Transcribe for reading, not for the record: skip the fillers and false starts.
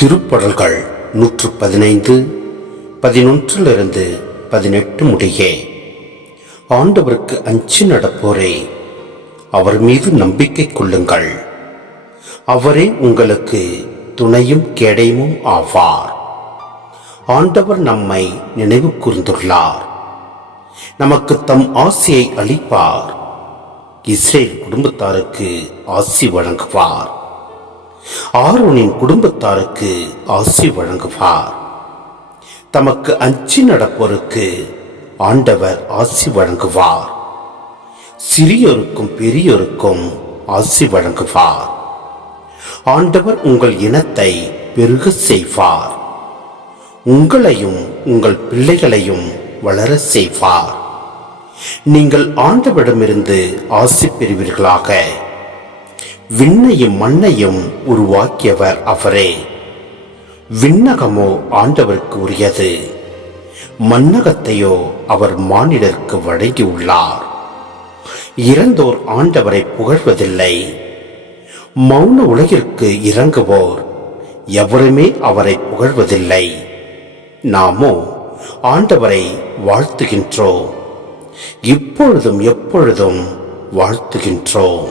திருப்பாடல்கள் 115 11-18 முடிய. ஆண்டவருக்கு அஞ்சி நடப்போரே, அவர் மீது நம்பிக்கை கொள்ளுங்கள். அவரே உங்களுக்கு துணையும் கேடயமும் ஆவார். ஆண்டவர் நம்மை நினைவு கூர்ந்துள்ளார். நமக்கு தம் ஆசியை அளிப்பார். இஸ்ரேல் குடும்பத்தாருக்கு ஆசி வழங்குவார். ஆரோனின் குடும்பத்தாருக்கு ஆசி வழங்குவார். தமக்கு அஞ்சி நடப்போருக்கு ஆண்டவர் ஆசி வழங்குவார். சிறியோருக்கும் பெரியோருக்கும் ஆசி வழங்குவார். ஆண்டவர் உங்கள் இனத்தை பெருக செய்வார். உங்களையும் உங்கள் பிள்ளைகளையும் வளர செய்வார். நீங்கள் ஆண்டவரிடமிருந்து ஆசி பெறுவீர்களாக. விண்ணையும் மண்ணையும் உருவாக்கியவர் அவரே. விண்ணகமோ ஆண்டவருக்கு உரியது, மண்ணகத்தையோ அவர் மானிடருக்கு வழங்கியுள்ளார். இறந்தோர் ஆண்டவரை புகழ்வதில்லை. மௌன உலகிற்கு இறங்குவோர் எவருமே அவரை புகழ்வதில்லை. நாமோ ஆண்டவரை வாழ்த்துகின்றோம், இப்பொழுதும் எப்பொழுதும் வாழ்த்துகின்றோம்.